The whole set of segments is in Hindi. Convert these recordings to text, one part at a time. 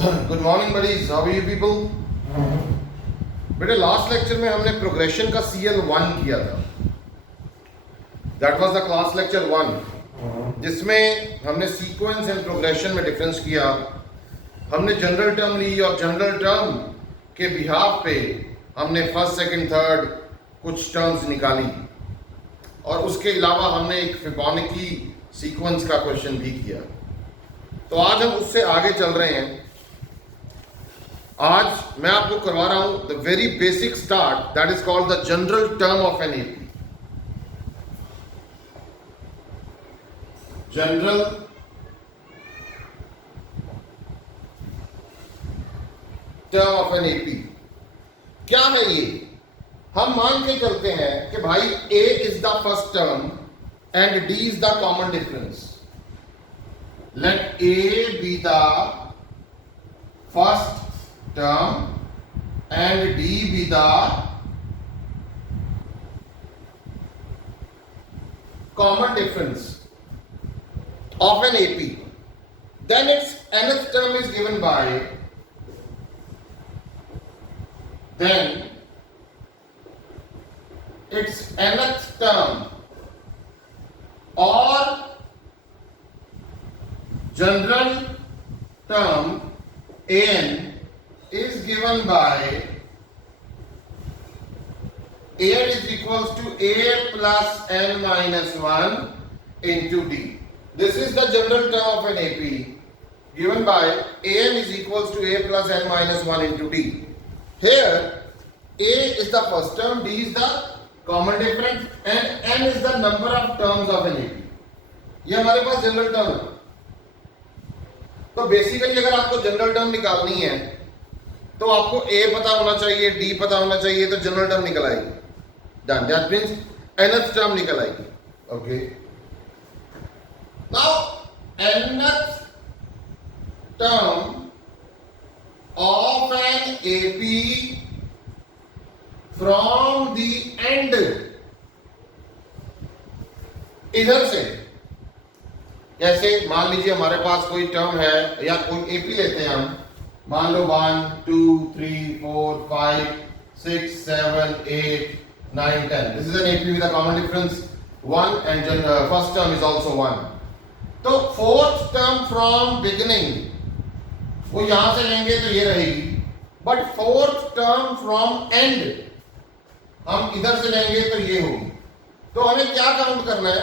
Good morning buddies, how are you people? बेटे लास्ट लेक्चर में हमने प्रोग्रेशन का CL1 किया था. That was the class lecture 1, जिसमें हमने सीक्वेंस एंड प्रोग्रेशन में डिफरेंस किया. हमने जनरल टर्म ली और जनरल टर्म के बिहाफ पे हमने फर्स्ट सेकंड थर्ड कुछ टर्म्स निकाली, और उसके अलावा हमने एक फिबोनाची सीक्वेंस का क्वेश्चन भी किया. तो आज हम उससे आगे चल रहे हैं. आज मैं आपको करवा रहा हूं the very basic start, that is called the general term of an AP. General term of an AP क्या है ये? हम मान के चलते हैं कि भाई A is the first term and D is the common difference. Let A be the first term and D be the common difference of an AP. Then its nth term is given by, then its nth term or general term An is given by An is equals to A plus N minus 1 into D. This is the general term of an AP given by An is equals to A plus N minus 1 into D. Here A is the first term, D is the common difference and N is the number of terms of an AP. ये हमारे पास जनरल टर्म है. तो बेसिकली अगर आपको जनरल टर्म निकालनी है तो आपको A पता होना चाहिए, D पता होना चाहिए, तो जनरल टर्म निकल आएगी. Done. That means nth term निकल आएगी. Okay, now nth term of an AP from the end, इधर से. जैसे मान लीजिए हमारे पास कोई टर्म है या कोई AP लेते हैं हम, मान लो 1 2 3 4 5 6 7 8 9 10. This is an AP with a common difference 1 and first term is also 1. तो fourth term from beginning वो यहां से लेंगे तो ये रहेगी, but fourth term from end हम इधर से लेंगे तो ये होगी. तो हमें क्या काउंट करना है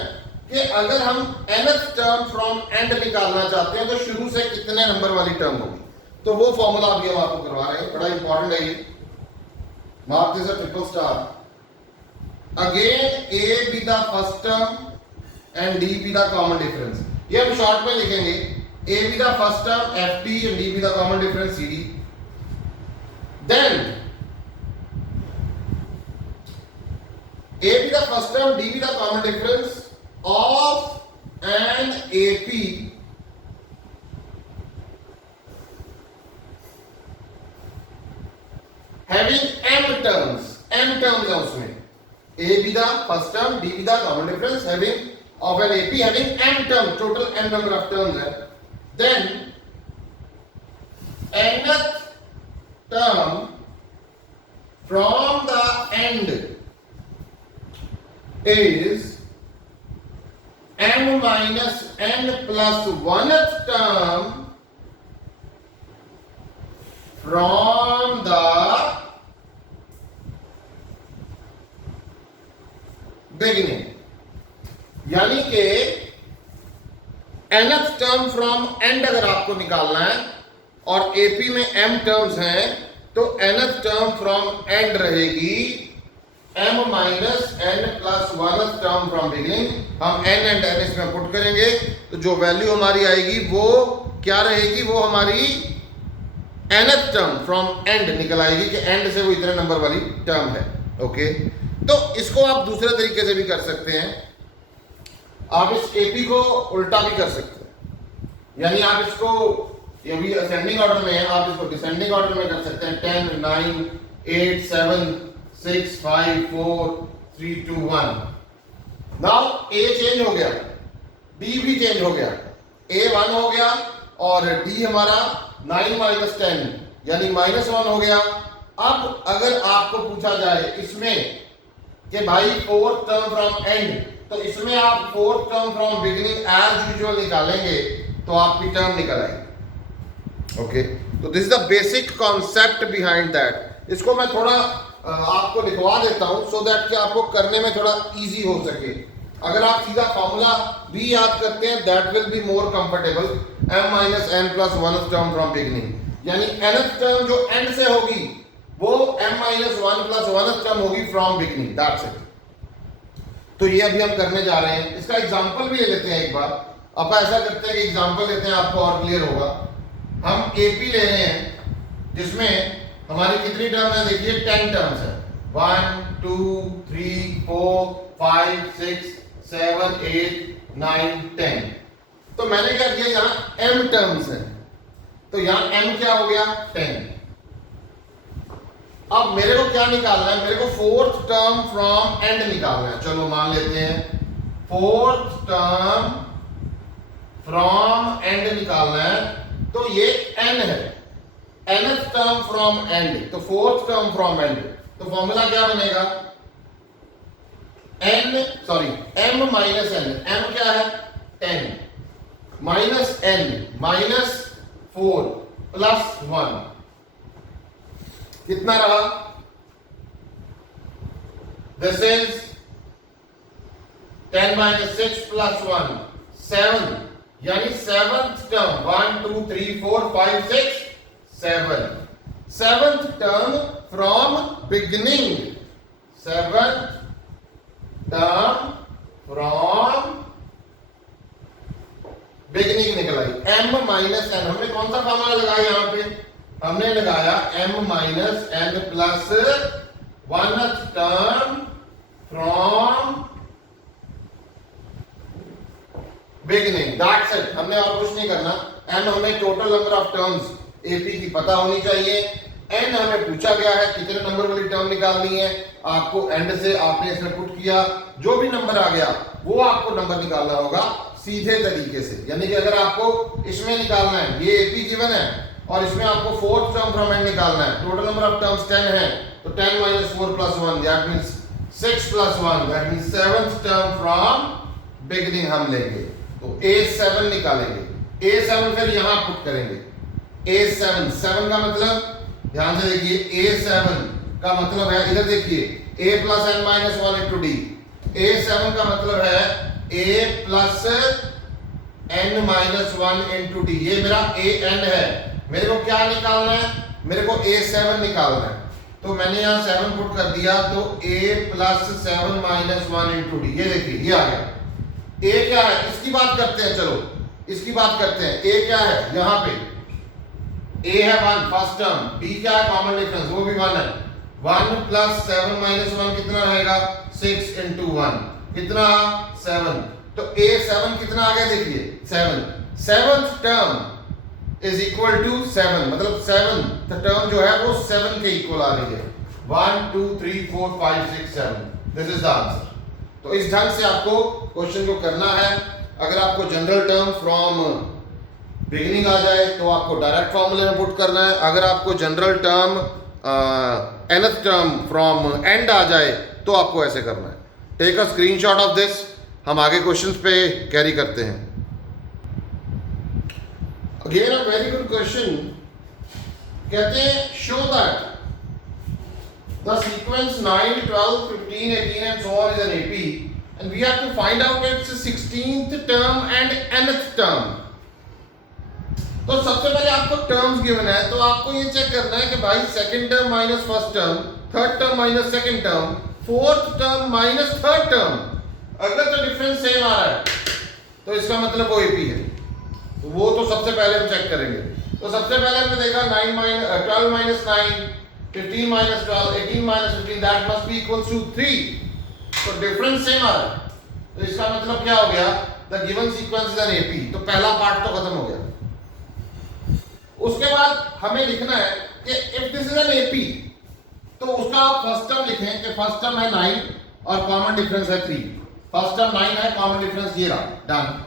कि अगर हम nth टर्म फ्रॉम एंड निकालना चाहते हैं तो शुरू से कितने नंबर वाली टर्म होगी. तो वो फॉर्मूला अभी हम आपको करवा रहे हैं, बड़ा इंपॉर्टेंट है ये. Mark this a triple star. Again A be the first term and D be the common difference. ये हम शॉर्ट में लिखेंगे. A be the first term FT and D be the common difference CD. Then A be the first term, D be the common difference of an AP having m terms. M terms है उसमें. A be the first term, D be the common difference having of an AP having m terms, total m number of terms है. Then nth term from the end is m minus n plus 1th term from the beginning. यानी कि nth टर्म फ्रॉम एंड अगर आपको निकालना है और AP में m टर्म्स हैं तो nth टर्म फ्रॉम एंड रहेगी m minus n plus 1th term from beginning. हम n एंड n इसमें पुट करेंगे तो जो वैल्यू हमारी आएगी वो क्या रहेगी? वो हमारी nth टर्म फ्रॉम एंड निकल आएगी कि एंड से वो इतने नंबर वाली टर्म है. ओके, तो इसको आप दूसरे तरीके से भी कर सकते हैं. आप इस AP को उल्टा भी कर सकते हैं, यानी आप इसको, ये भी असेंडिंग ऑर्डर में है, आप इसको डिसेंडिंग ऑर्डर में कर सकते हैं. 10 9 8 7 6 5 4 3 2 1. नाउ A चेंज हो गया, D भी चेंज हो गया. A 1 हो गया और D हमारा 9 माइनस 10 यानी -1 हो गया। अब अगर आपको पूछा जाए इसमें कि भाई फोर्थ टर्म फ्रॉम एंड, तो इसमें आप fourth term from beginning as usual निकालेंगे तो आपकी टर्म निकल आएगी। ओके, तो this is the basic concept behind that. इसको मैं थोड़ा आपको लिखवा देता हूं सो दैट कि आपको करने में थोड़ा इजी हो सके। अगर आप सीधा फॉर्मूला भी याद करते हैं that will be more comfortable. m minus n plus one term from beginning, यानी nth टर्म जो एंड से होगी वो m minus one plus one term होगी फ्रॉम बिगिनिंग, दैट्स इट। तो ये अभी हम करने जा रहे हैं। इसका एग्जांपल भी ले लेते हैं एक बार। अब ऐसा करते हैं कि एग्जांपल लेते हैं, आपको और क्लियर होगा। हम एपी ले रहे हैं जिसमें हमारी कितनी टर्म है, देखिए 10 टर्म्स है। 1 2 3 4 5 6 7 8 9 10। तो मैंने क्या किया, यहां m टर्म्स है तो यहां m क्या हो गया 10। अब मेरे को क्या निकालना है, मेरे को फोर्थ टर्म फ्रॉम एंड निकालना है। चलो मान लेते हैं फोर्थ टर्म फ्रॉम एंड निकालना है, तो ये n है, nth टर्म फ्रॉम एंड, तो फोर्थ टर्म फ्रॉम एंड। तो फॉर्मूला क्या बनेगा, m माइनस n। m क्या है 10 माइनस n माइनस 4 प्लस 1 कितना रहा, दिस इज 10 माइनस 6 प्लस 1 7, यानी seventh term 1 2 3 4 5 6 7, seventh term from beginning, seventh term from beginning निकल आई। m माइनस n, हमने कौन सा फॉर्मूला लगाया यहां पे, हमने लगाया m minus n plus one term from beginning, that's it. हमने और कुछ नहीं करना। m हमें total number of terms AP की पता होनी चाहिए। n हमें पूछा गया है कितने नंबर वाली टर्म निकालनी है, आपको एंड से आपने इसमें पुट किया, जो भी नंबर आ गया वो आपको नंबर निकालना होगा सीधे तरीके से। यानी कि अगर आपको इसमें निकालना है, ये एपी गिवन है और इसमें आपको फोर्थ टर्म फ्रॉम एंड निकालना है, टोटल नंबर ऑफ टर्म्स 10 है, तो 10 minus 4 plus 1 that means 6 plus 1 that means seventh term from beginning हम लेंगे, तो A7 निकालेंगे। A7 फिर यहां पुट करेंगे, A7 7 का मतलब ध्यान से देखिए, A7 का मतलब है, इधर देखिए A plus n minus 1 into D. A7 का मतलब है A plus n minus 1 into D, ये मेरा an है। मेरे को क्या निकालना है, मेरे को A7 निकालना है, तो मैंने यहां 7 पुट कर दिया, तो A plus 7 minus 1 into D, ये देखिए ये आ गया। A क्या है, इसकी बात करते हैं, चलो इसकी बात करते हैं। A क्या है, यहां पे A है 1 फर्स्ट टर्म, D क्या है कॉमन डिफरेंस, वो भी 1 है। 1 प्लस 7 माइनस 1 कितना रहेगा 6 इंटू 1 कितना 7, तो A7 कितना आ गया देखिए 7, seventh term is equal to 7, मतलब 7th टर्म जो है वो 7 के इक्वल आ रही है। 1 2 3 4 5 6 7, दिस इज द आंसर। तो इस ढंग से आपको क्वेश्चन को करना है। अगर आपको जनरल टर्म फ्रॉम बिगिनिंग आ जाए तो आपको डायरेक्ट फॉर्मूले में पुट करना है। अगर आपको general term nth term from end आ जाए तो आपको ऐसे करना है। Take a screenshot of this, हम आगे क्वेश्चंस पे कैरी करते हैं। Again a very good question, कहते हैं show that the sequence 9 12 15 18 and so on is an AP and we have to find out its 16th term and nth term। तो सबसे पहले आपको टर्म्स गिवन है, तो आपको ये चेक करना है कि भाई second term minus first term, third term minus second term, fourth term minus third term, अगर तो डिफरेंस सेम आ रहा है तो इसका मतलब वो एपी है। तो वो तो सबसे पहले हम चेक करेंगे। तो सबसे पहले हमने देखा 9 minus 12 minus 9, 15 minus 12, 18 minus 15, that must be equals to 3। तो डिफरेंस सेम आ रहा है, तो इसका मतलब क्या हो गया, the given sequence is an AP. तो पहला पार्ट तो खत्म हो गया। उसके बाद हमें लिखना है कि if this is an AP, तो उसका आप फर्स्ट टर्म लिखें कि फर्स्ट टर्म है 9 और कॉमन डिफरेंस है 3। फर्स्ट टर्म 9 है, कॉमन डिफरेंस ये रहा, डन।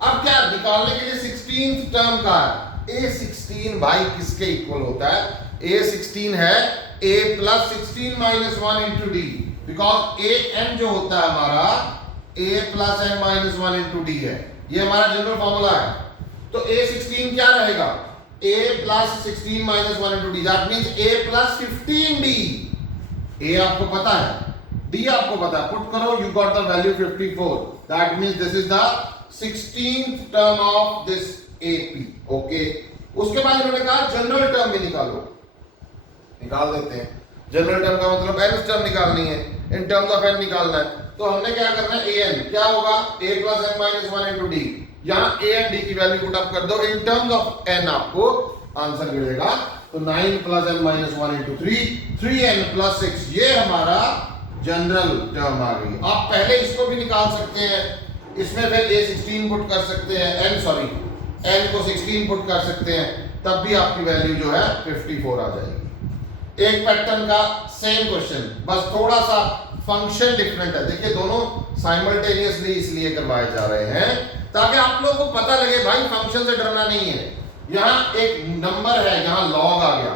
अब क्या निकालने के लिए 16th टर्म का है, A16 भाई किसके इक्वल होता है? A16 है A plus 16 minus 1 into D, because AN जो होता है हमारा A plus n minus 1 into D है, ये हमारा जनरल फॉर्मूला है। तो A16 क्या रहेगा? A plus 16 minus 1 into D, that means A plus 15D। A आपको पता है, D आपको पता है, पुट करो, you got the value 54, that means this is the 16th term of this AP। Okay, उसके बाद इन्होंने कहा जनरल टर्म भी निकालो, निकाल देते हैं। जनरल टर्म का मतलब nth टर्म निकालनी है, इन टर्म्स ऑफ n निकालना है। तो हमने क्या करना है, an क्या होगा? A plus n minus 1 into D, यहाँ a एंड d की वैल्यू पुट अप कर दो, इन टर्म्स ऑफ n आपको आंसर मिलेगा। तो 9 plus n minus 1 into 3n plus 6, ये हमारा जनरल टर्म आ गई। आप पहले इसको भी निकाल सकते हैं, इसमें फिर A16 पुट कर सकते हैं, n को 16 पुट कर सकते हैं, तब भी आपकी वैल्यू जो है 54 आ जाएगी। एक पैटर्न का सेम क्वेश्चन, बस थोड़ा सा फंक्शन डिफरेंट है। देखिए दोनों साइमल्टेनियसली इसलिए करवाए जा रहे हैं ताकि आप लोगों को पता लगे भाई फंक्शन से डरना नहीं है। यहां एक नंबर है, यहां लॉग आ गया।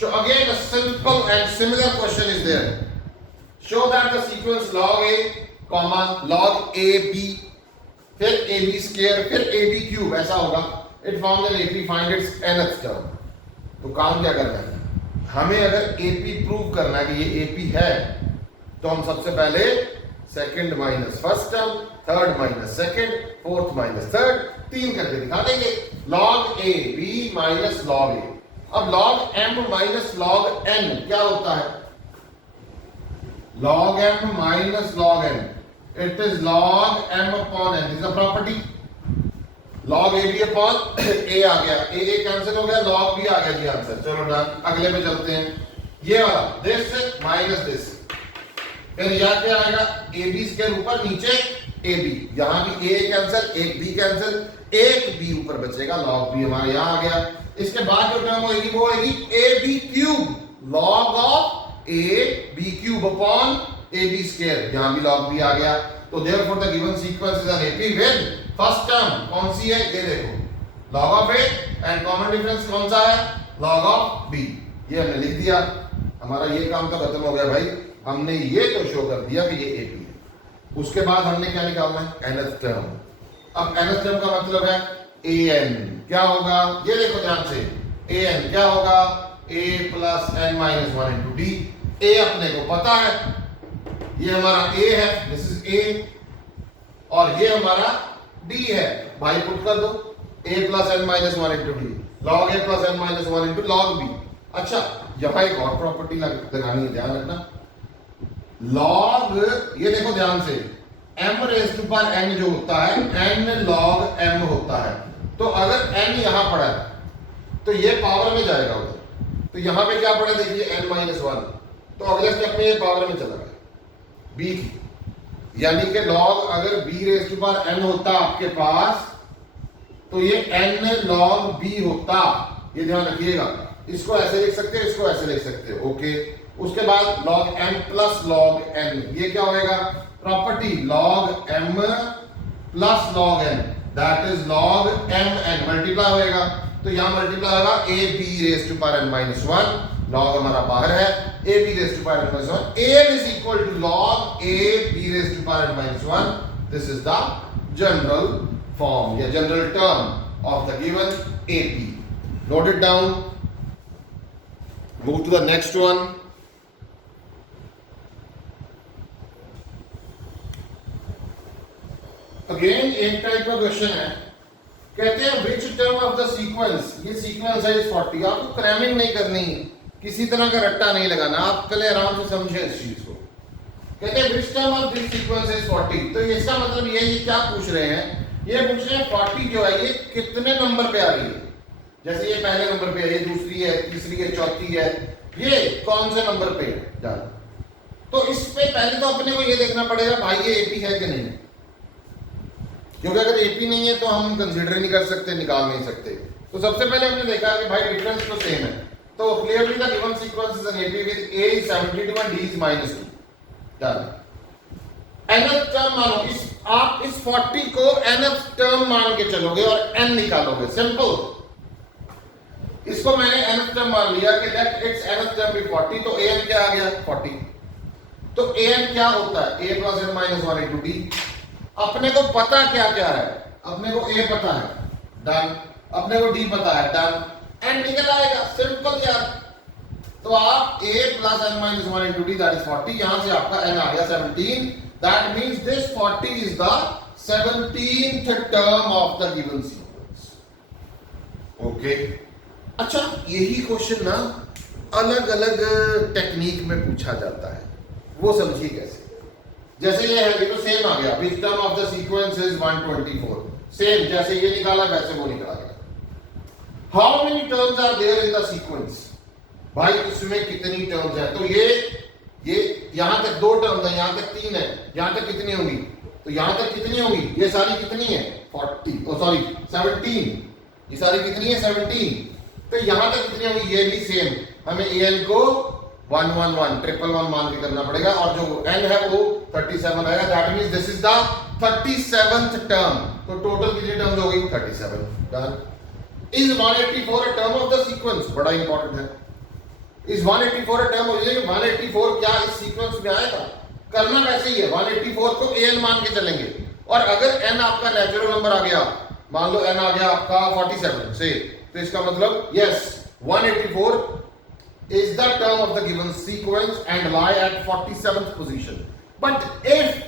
So again a simple and similar question is there. Show that the sequence log a comma log ab, फिर ab स्क्वायर, फिर ab क्यूब, ऐसा होगा। It forms an ap, find its nth term. तो काम क्या करना है हमें? अगर ap प्रूव करना है कि ये ap है, तो हम सबसे पहले second minus first term, third minus second, fourth minus third, 3 करके दिखा देंगे। log a b minus log a। अब log m minus log n क्या होता है? log m minus log n, it is log m upon n, is a property। log ab upon a आ गया, a कैंसिल हो गया, log b आ गया जी आंसर। चलो डन, अगले पे चलते हैं। ये वाला दिस माइनस दिस, फिर यहां क्या आएगा? ab स्क्वायर ऊपर नीचे ab, यहां भी a कैंसिल, एक b कैंसिल, एक b ऊपर बचेगा, log b हमारे यहां आ गया। इसके बाद जो टर्म होगी वो होगी ab cube, log of a b cube upon ab square, यहां भी log b आ गया। तो therefore the given sequence is an ap with first term कौन सी है? ये देखो, log of a, and common difference कौन सा है? log of b। ये हमने लिख दिया, हमारा ये काम तो खत्म हो गया भाई। हमने ये तो शो कर दिया कि ये ap है। उसके बाद हमने क्या निकालना है? nth term. अब nth टर्म का मतलब है an, क्या होगा? ये देखो ध्यान से, an क्या होगा? a plus n minus 1 into D. a अपने को पता है, ये हमारा a है, दिस इज a, और ये हमारा d है भाई, पुट कर दो a plus n minus 1 into D, log a plus n minus 1 into log b। अच्छा, यहां एक और प्रॉपर्टी लगानी है, ध्यान रखना। log, ये देखो ध्यान से, m raise to power n जो होता है n log m होता है। तो अगर n यहां पड़ा है तो ये पावर में जाएगा उधर, तो यहां पे क्या पड़ा? देखिए n माइनस 1, तो अगले स्टेप में ये पावर में चला गया b की, यानी कि log अगर b raise to power n होता आपके पास, तो ये n log b होता। ये ध्यान रखिएगा, इसको ऐसे लिख सकते हो, इसको ऐसे लिख सकते हो। ओके, उसके बाद log m plus log n, ये क्या होएगा? Property log m plus log n, that is log m n, multiply होएगा। तो यहां मल्टीप्लाई होगा a b raise to power n minus 1, log हमारा बाहर है, a b raise to power n minus 1, a is equal to log a b raise to power n minus 1। This is the general form या general term of the given ap। Note it down, move to the next one. Again एक टाइप का क्वेश्चन है, कहते हैं which term of the sequence, ये सीक्वेंस है इस 40, आपको क्रैमिंग नहीं करनी है, किसी तरह का रट्टा नहीं लगाना, आप पहले आराम से समझें इस चीज को। कहते हैं which term of this sequence is 40, तो इसका मतलब ये क्या पूछ रहे हैं? ये पूछ रहे हैं 40 जो है ये कितने नंबर पे आ रही है। जैसे ये पहले नंबर पे है, ये दूसरी है, तीसरी है, चौथी है, ये कौन से नंबर पे है? तो इस पे पहले तो अपने को ये देखना पड़ेगा भाई ये एपी है कि नहीं, क्योंकि अगर एपी नहीं है तो हम कंसीडर नहीं कर सकते, निकाल नहीं सकते। तो सबसे पहले हमने देखा कि भाई डिफरेंस तो सेम है, तो clearly the given sequence is an AP with a is 72 and d is -2। Done. nth term मानो, इस आप इस 40 को nth टर्म मान के चलोगे और n निकालोगे, सिंपल। इसको मैंने nth टर्म मान लिया कि let its nth term be 40, तो an क्या आ गया 40। तो an क्या होता है a plus n minus 1 into D. अपने को पता क्या क्या है, अपने को a पता है, डन। अपने को d पता है, डन। n निकल आएगा, सिंपल यार। तो आप a plus n minus 1 into D that is 40, यहां से आपका n आ गया 17। That means this 40 is the 17th term of the given sequence. Okay, अच्छा यही क्वेश्चन ना अलग अलग टेक्निक में पूछा जाता है, वो समझिए कैसे। जैसे ये है, देखो सेम आ गया, which term of the sequence is 124, same जैसे ये निकाला वैसे वो निकाला गया। How many terms are there in the sequence, भाई इसमें कितनी टर्म्स है। तो ये यहां तक 2 टर्म्स है, यहां तक 3 है, यहां तक कितनी होंगी, तो यहां तक कितनी होंगी, ये सारी कितनी है 40, ओ सॉरी 17, ये सारी कितनी है 17। तो यहां तक कितनी होगी, ये भी सेम, हमें an को 111 111 मान के करना पड़ेगा, और जो n है वो 37 आएगा। That means this is the 37th term. तो टोटल कितनी टर्म्स हो गई 37, done. Is 184 a term of the sequence, बड़ा इंपॉर्टेंट है। इज 184 अ टर्म हो जाएगी, 184 क्या इस सीक्वेंस में आएगा, करना वैसे ही है, 184 को an मान के चलेंगे। और अगर n आपका नेचुरल नंबर आ गया, मान लो n आ गया आपका 47 से, तो इसका मतलब yes 184 is the term of the given sequence and lie at 47th position. But if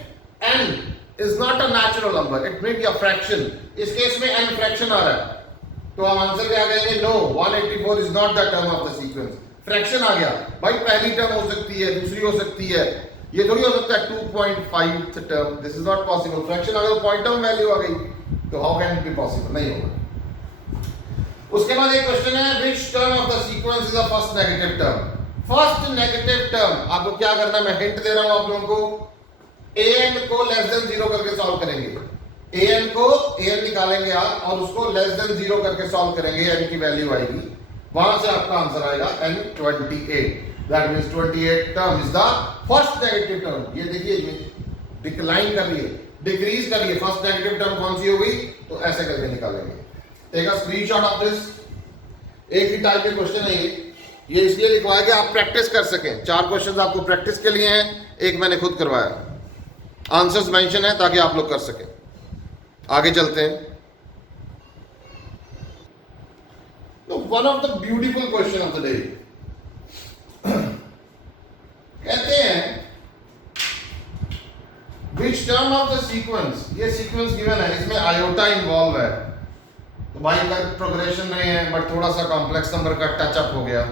n is not a natural number, it may be a fraction. इस केस में n fraction आ रहा है, तो हम आंसर क्या कहेंगे, no 184 is not the term of the sequence. Fraction आ गया, भाई पहली टर्म हो सकती है, दूसरी हो सकती है, ये थोड़ी हो सकता है 2.5th term, this is not possible. Fraction आ गया तो पॉइंट टर्म वैल्यू आ गई, तो how can it be possible, नहीं होगा। उसके बाद एक क्वेश्चन है, which term of the sequence is the first negative term. First negative term आपको क्या करना है, मैं हिंट दे रहा हूं आप लोगों को, an को लेस देन 0 करके सॉल्व करेंगे। an को an निकालेंगे आप और उसको लेस देन 0 करके सॉल्व करेंगे, n की वैल्यू आएगी, वहां से आपका आंसर आएगा n 28। That means 28 term is the first negative term. ये देखिए डिक्लाइन कर रही है, डिक्रीज कर रही है, फर्स्ट नेगेटिव टर्म कौन सी हो गई, तो ऐसे करके निकालेंगे। Take a screenshot of this. एक ही टाइप के क्वेश्चन है ये इसलिए लिखवाया कि आप प्रैक्टिस कर सकें। 4 क्वेश्चंस आपको प्रैक्टिस के लिए हैं, एक मैंने खुद करवाया, आंसर्स मेंशन है ताकि आप लोग कर सकें। आगे चलते हैं। तो one of the beautiful question of the day, कहते हैं which term of the sequence, ये सीक्वेंस गिवन है, इसमें आयोटा इन्वॉल्व है, तो भाई का प्रोग्रेशन नहीं है बट थोड़ा सा कॉम्प्लेक्स नंबर का टच अप हो गया।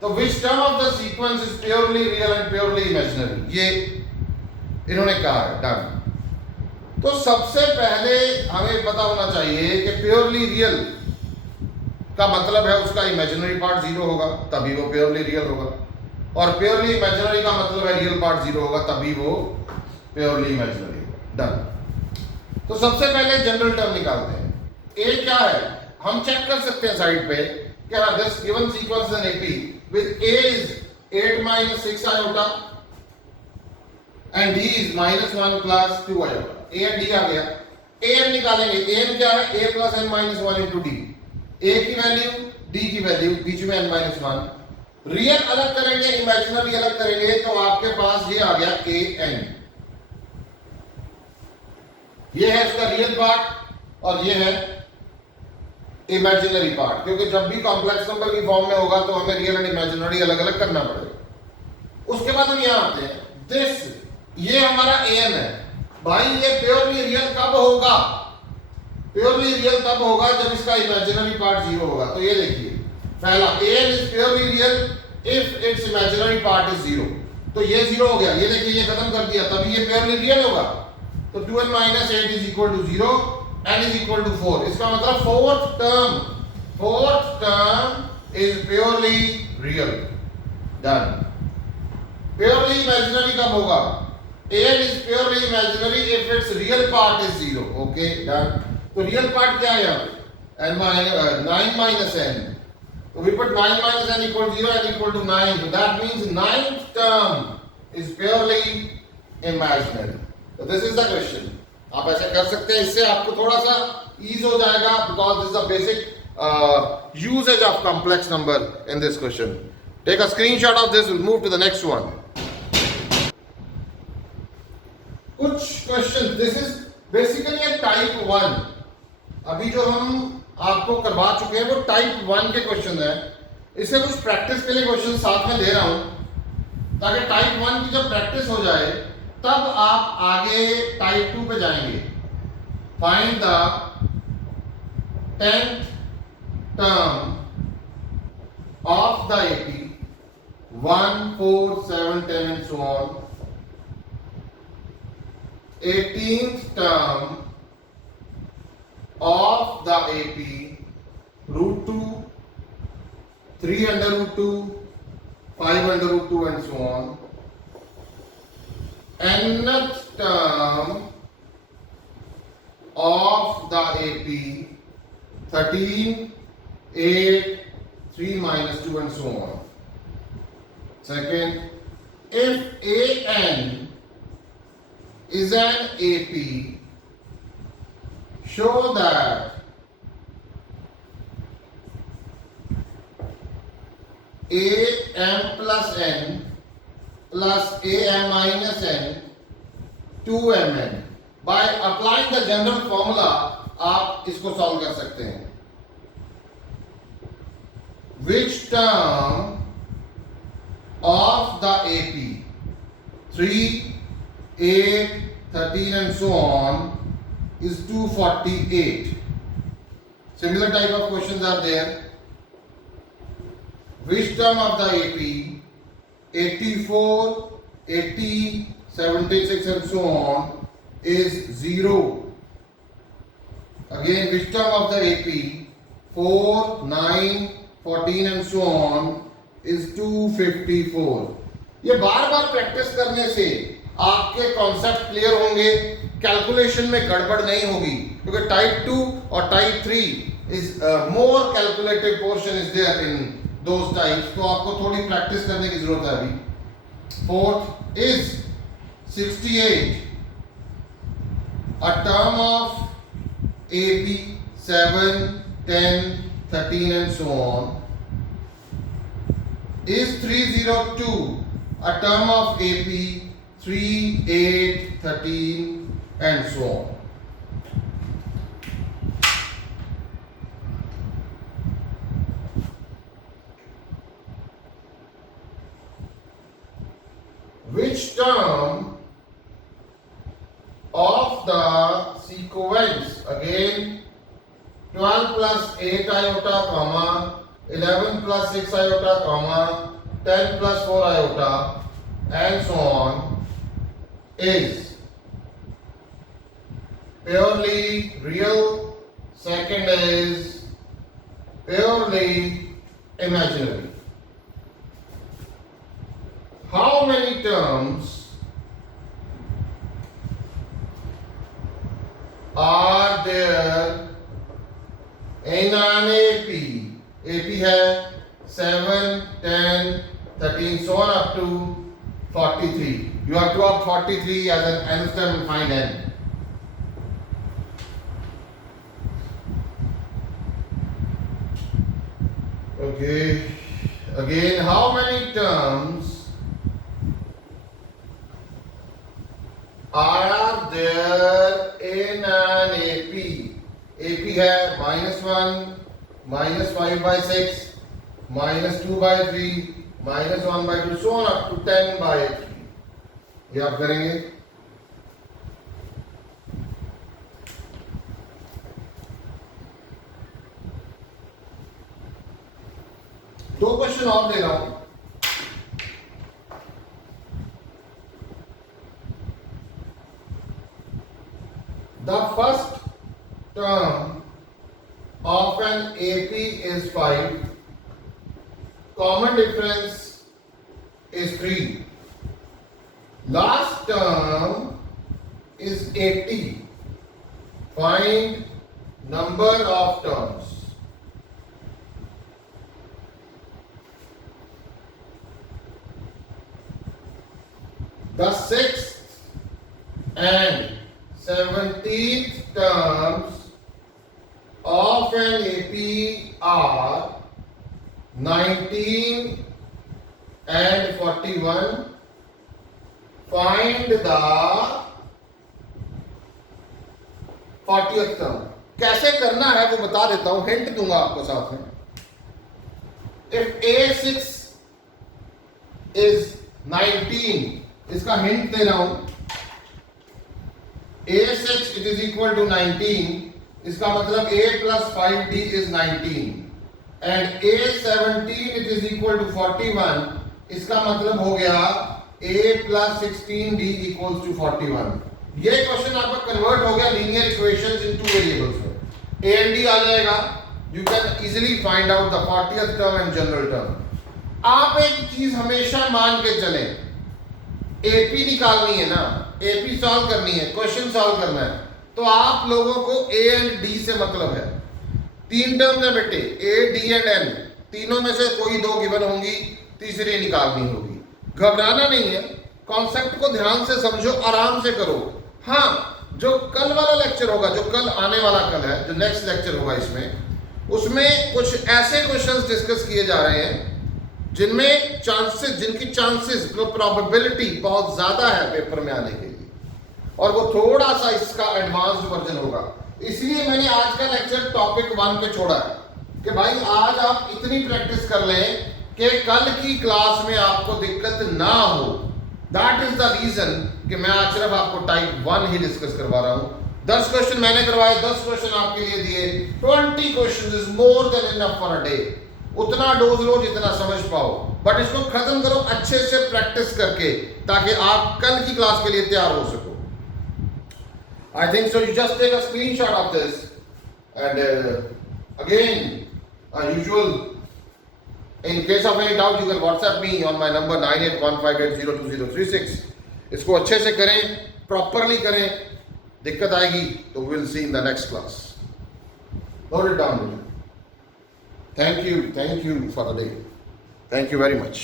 तो विच term of the sequence is purely real and purely imaginary, ये इन्होंने कहा है, डन। तो सबसे पहले हमें पता होना चाहिए कि प्योरली रियल का मतलब है उसका इमेजिनरी पार्ट 0 होगा तभी वो प्योरली रियल होगा, और प्योरली इमेजिनरी का मतलब है रियल पार्ट 0 होगा तभी वो प्योरली इमेजिनरी होगा, डन। तो सबसे पहले जनरल टर्म निकालते हैं। ए क्या है, हम चेक कर सकते हैं साइड पे कि हाँ this given sequence an AP with A is 8 minus 6 iota and d is -1 plus 2 iota। a and d आ गया, an निकालेंगे, an क्या है, a plus n minus 1 into d, a की वैल्यू d की वैल्यू, बीच में n minus 1, रियल अलग करेंगे इमेजिनरी अलग करेंगे, तो आपके पास ये आ गया a n, ये है इसका रियल पार्ट और ये है इमेजिनरी पार्ट, क्योंकि जब भी कॉम्प्लेक्स नंबर की फॉर्म में होगा तो हमें रियल एंड इमेजिनरी अलग अलग करना पड़ेगा। उसके बाद हम यहां आते हैं, दिस ये हमारा an है, भाई ये प्योरली रियल कब होगा, प्योरली रियल तब होगा जब इसका इमेजिनरी पार्ट 0 होगा। तो ये देखिए पहला an is purely real if it's imaginary part is 0, तो ये 0 हो गया, ये देखिए ये खत्म कर दिया, तभी ये प्योरली रियल होगा। तो 2n minus 8 is equal to 0, n is equal to 4, इसका मतलब fourth term is purely real, done। purely imaginary कब होगा, an is purely imaginary if its real part is 0, okay, done। तो real part क्या है, n minus 9 minus n, so we put 9 minus n equal to 0, n equal to 9, so that means 9th term is purely imaginary। तो दिस इज द क्वेश्चन, आप ऐसे कर सकते हैं, इससे आपको थोड़ा सा ईज हो जाएगा, because this is the basic usage of complex number in this question. Take a screenshot of this. We'll move to the next one. कुछ question, this is basically A type 1. अभी जो हम आपको करवा चुके हैं वो टाइप 1 के क्वेश्चन है. इससे कुछ प्रैक्टिस के लिए क्वेश्चन साथ में दे रहा हूं ताकि टाइप 1 की जब प्रैक्टिस हो जाए तब आप आगे टाइप 2 पे जाएंगे. Find the 10th term of the AP 1, 4, 7, 10 and so on. 18th term of the AP root 2, 3 under root 2, 5 under root 2 and so on. Nth term of the AP 13, 8, 3 minus 2 and so on. Second, if AN is an AP, show that AM plus N plus AM minus N 2Mn. By applying the general formula आप इसको सॉल्व कर सकते हैं. Which term of the AP 3, 8, 13 and so on is 248. Similar type of questions are there. Which term of the AP 84, 80, 76 and so on is 0? Again, which term of the AP 4, 9, 14 and so on is 254. ये बार बार प्रैक्टिस करने से आपके कॉन्सेप्ट क्लियर होंगे, कैलकुलेशन में गड़बड़ नहीं होगी, क्योंकि टाइप 2 और type 3 is more calculative portion is there in those types. तो आपको थोड़ी प्रैक्टिस करने की जरूरत है अभी. Fourth is 68, a term of AP 7, 10, 13 and so on is 302, a term of AP 3, 8, 13 and so on. Which term of the sequence, again 12 plus 8 iota comma 11 plus 6 iota comma 10 plus 4 iota and so on is purely real. Second is purely imaginary. How many terms are there in an AP? AP है 7, 10, 13 so on up to 43. You have to have 43 as an nth term and find n. Okay. Again, how many terms are there in an AP? AP है -1, -5 by 6, -2 by 3, -1 by 2, so on up to 10 by 3. ये आप करेंगे. दो क्वेश्चन और ले रहा हूं. The first term of an AP is 5. Common difference is 3. Last term is 80. Find number of terms. The sixth and 17th terms of an AP are 19 and 41. Find the 40th term. कैसे करना है वो बता देता हूं, हिंट दूंगा आपको साथ में. If A6 is 19, इसका हिंट दे रहा हूं. A6 it is equal to 19, इसका मतलब A plus 5D is 19 and A17 it is equal to 41, इसका मतलब हो गया A plus 16D equals to 41. ये क्वेश्चन आपका कन्वर्ट हो गया लीनियर इक्वेशंस इनटू वेरिएबल्स में. A and D आ जाएगा. You can easily find out the 40th term and general term. आप एक चीज हमेशा मान के चले, AP निकालनी है ना, AP सॉल्व करनी है, क्वेश्चन सॉल्व करना है, तो आप लोगों को A and D से मतलब है. 3 टर्म है बेटे, A, D and N, तीनों में से कोई 2 गिवन होंगी, तीसरी निकालनी होगी. घबराना नहीं है, कॉन्सेप्ट को ध्यान से समझो, आराम से करो. हाँ, जो कल वाला लेक्चर होगा, जो कल आने वाला कल है, जो नेक्स्ट लेक्चर होगा इसमें, उसमें कुछ ऐसे क्वेश्चंस डिस्कस किए जा रहे हैं जिनमें चांसेस, जिनकी चांसेस, जो प्रोबेबिलिटी बहुत ज्यादा है पेपर में आने के लिए, और वो थोड़ा सा इसका एडवांस्ड वर्जन होगा. इसलिए मैंने आज का लेक्चर टॉपिक 1 पे छोड़ा है कि भाई आज आप इतनी प्रैक्टिस कर लें कि कल की क्लास में आपको दिक्कत ना हो. दैट इज द रीजन कि मैं आज सिर्फ आपको टाइप 1 ही डिस्कस करवा रहा हूं. 10 क्वेश्चन मैंने करवाए, 10 क्वेश्चन आपके लिए दिए. 20 question is more than enough for a day. उतना डोज लो जितना समझ पाओ, बट इसको खत्म करो अच्छे से प्रैक्टिस करके, ताकि आप कल की क्लास के लिए तैयार हो सको. I think so. You just take a screenshot of this and again usual, in case of any doubt you can WhatsApp me on my number 9815802036. इसको अच्छे से करें, प्रॉपरली करें. दिक्कत आएगी तो we'll see in the next class. Note it down. Thank you for the day. Thank you very much.